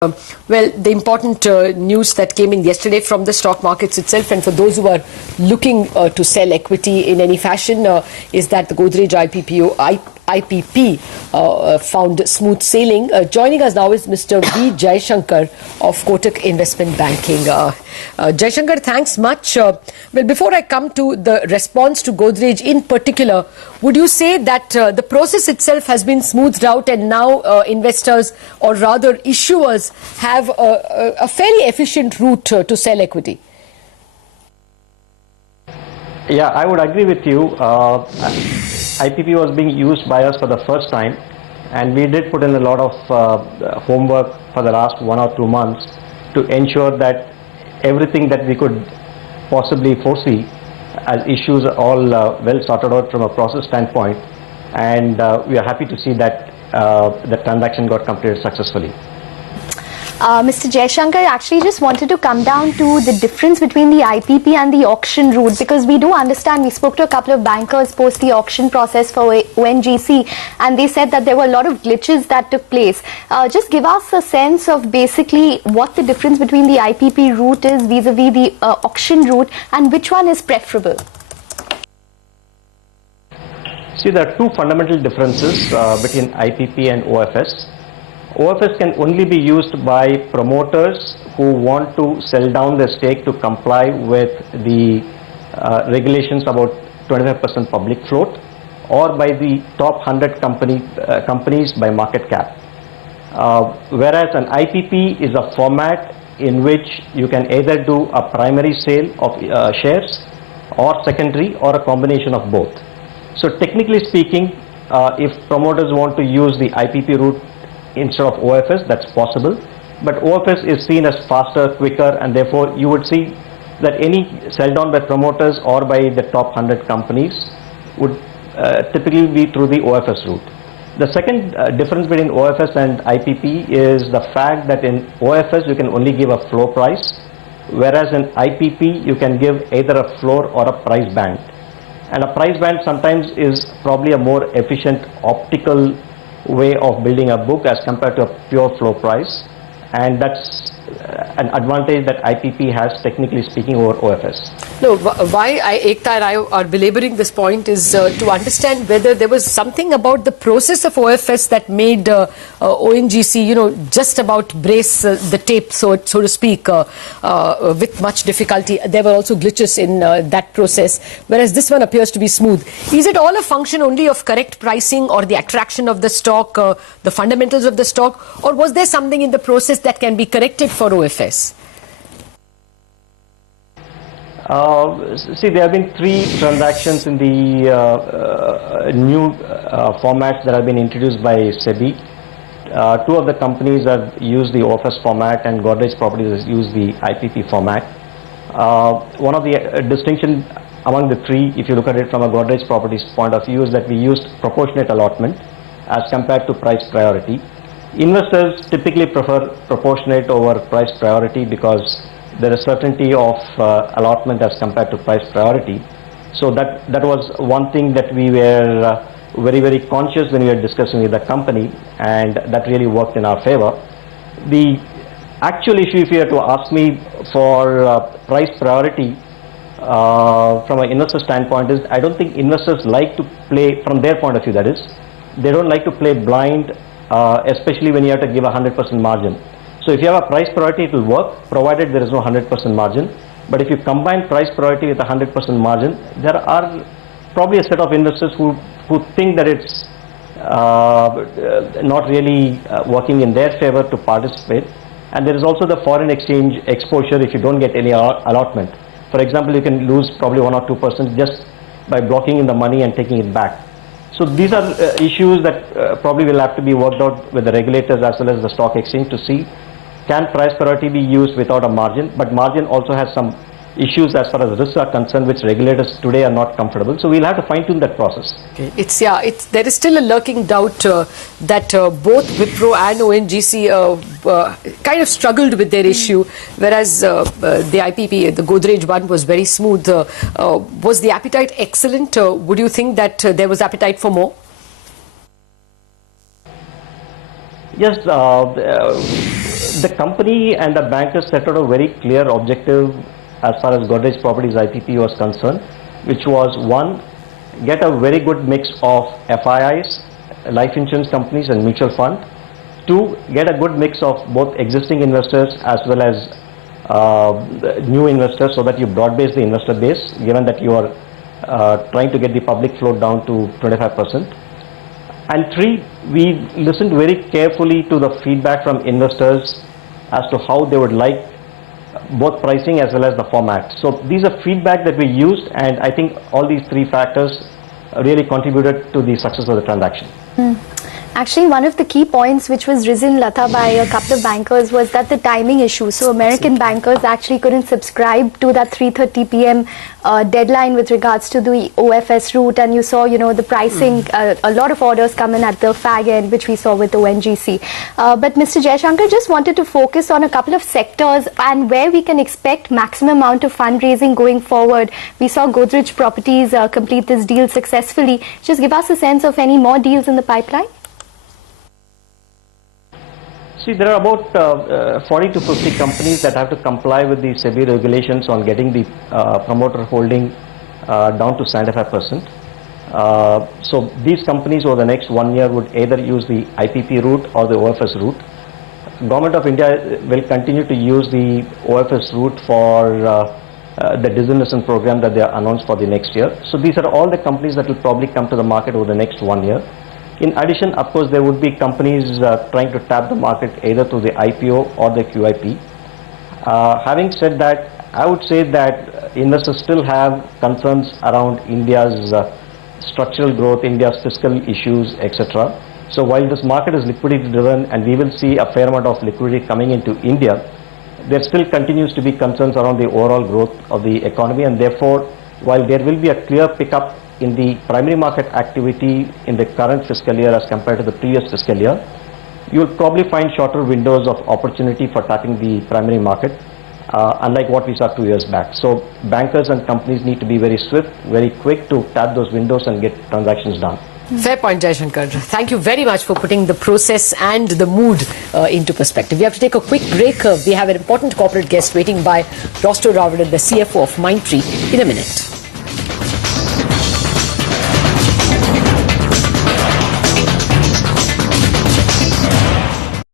Well, the important news that came in yesterday from the stock markets itself, and for those who are looking to sell equity in any fashion, is that the Godrej IPP found smooth sailing. Joining us now is Mr. V. Jaishankar of Kotak Investment Banking. Jaishankar, thanks much. Well, before I come to the response to Godrej in particular, would you say that the process itself has been smoothed out and now investors, or rather issuers, have a fairly efficient route to sell equity? Yeah, I would agree with you. IPP was being used by us for the first time, and we did put in a lot of homework for the last 1 or 2 months to ensure that everything that we could possibly foresee as issues are all well sorted out from a process standpoint, and we are happy to see that the transaction got completed successfully. Mr. Jaishankar, I actually just wanted to come down to the difference between the IPP and the auction route, because we do understand, we spoke to a couple of bankers post the auction process for ONGC, and they said that there were a lot of glitches that took place. Just give us a sense of basically what the difference between the IPP route is vis-a-vis the auction route, and which one is preferable. See, there are two fundamental differences between IPP and OFS. OFS can only be used by promoters who want to sell down their stake to comply with the regulations about 25% public float, or by the top 100 companies by market cap. Whereas an IPP is a format in which you can either do a primary sale of shares or secondary, or a combination of both. So technically speaking, if promoters want to use the IPP route instead of OFS, that's possible, but OFS is seen as faster, quicker, and therefore you would see that any sell down by promoters or by the top 100 companies would typically be through the OFS route. The second difference between OFS and IPP is the fact that in OFS you can only give a floor price, whereas in IPP you can give either a floor or a price band. And a price band sometimes is probably a more efficient optical way of building a book as compared to a pure floor price, and that's an advantage that IPP has, technically speaking, over OFS. No, why Ekta and I are belaboring this point is to understand whether there was something about the process of OFS that made ONGC, just about brace the tape, so to speak, with much difficulty. There were also glitches in that process, whereas this one appears to be smooth. Is it all a function only of correct pricing, or the attraction of the stock, the fundamentals of the stock, or was there something in the process that can be corrected for OFS? See, there have been 3 transactions in the new formats that have been introduced by SEBI. 2 of the companies have used the OFS format, and Godrej Properties has used the IPP format. One of the distinction among the 3, if you look at it from a Godrej Properties point of view, is that we used proportionate allotment as compared to price priority. Investors typically prefer proportionate over price priority because there is certainty of allotment as compared to price priority. So that was one thing that we were very, very conscious when we were discussing with the company, and that really worked in our favor. The actual issue, if you were to ask me for price priority from an investor standpoint, is I don't think investors like to play, from their point of view that is, they don't like to play blind, especially when you have to give a 100% margin. So if you have a price priority, it will work, provided there is no 100% margin. But if you combine price priority with a 100% margin, there are probably a set of investors who think that it's not really working in their favor to participate. And there is also the foreign exchange exposure if you don't get any allotment. For example, you can lose probably 1 or 2% just by blocking in the money and taking it back. So these are issues that probably will have to be worked out with the regulators as well as the stock exchange to see, can price priority be used without a margin, but margin also has some issues as far as risks are concerned, which regulators today are not comfortable. So we'll have to fine-tune that process. Okay. There is still a lurking doubt that both Wipro and ONGC kind of struggled with their issue, whereas the IPP, the Godrej one, was very smooth. Was the appetite excellent? Would you think that there was appetite for more? Yes, the company and the bankers set out a very clear objective as far as Godrej Properties IPP was concerned, which was one, get a very good mix of FIIs, life insurance companies and mutual fund. Two, get a good mix of both existing investors as well as new investors, so that you broad base the investor base, given that you are trying to get the public float down to 25%. And three, we listened very carefully to the feedback from investors as to how they would like both pricing as well as the format. So these are feedback that we used, and I think all these three factors really contributed to the success of the transaction. Actually, one of the key points which was risen, Lata, by a couple of bankers was that the timing issue. So American bankers actually couldn't subscribe to that 3:30 p.m. Deadline with regards to the OFS route, and you saw, the pricing, a lot of orders come in at the fag end, which we saw with ONGC. But Mr. Jaishankar just wanted to focus on a couple of sectors and where we can expect maximum amount of fundraising going forward. We saw Godrej Properties complete this deal successfully. Just give us a sense of any more deals in the pipeline. See, there are about 40 to 50 companies that have to comply with the SEBI regulations on getting the promoter holding down to 75%. So these companies over the next 1 year would either use the IPP route or the OFS route. Government of India will continue to use the OFS route for the designation program that they are announced for the next year. So these are all the companies that will probably come to the market over the next 1 year. In addition, of course, there would be companies trying to tap the market either through the IPO or the QIP. Having said that, I would say that investors still have concerns around India's structural growth, India's fiscal issues, etc. So while this market is liquidity driven and we will see a fair amount of liquidity coming into India, there still continues to be concerns around the overall growth of the economy, and therefore, while there will be a clear pickup in the primary market activity in the current fiscal year as compared to the previous fiscal year, you will probably find shorter windows of opportunity for tapping the primary market, unlike what we saw 2 years back. So bankers and companies need to be very swift, very quick to tap those windows and get transactions done. Fair point, Jaishankar. Thank you very much for putting the process and the mood into perspective. We have to take a quick break. We have an important corporate guest waiting by Rosto Ravadan, the CFO of Mindtree, in a minute.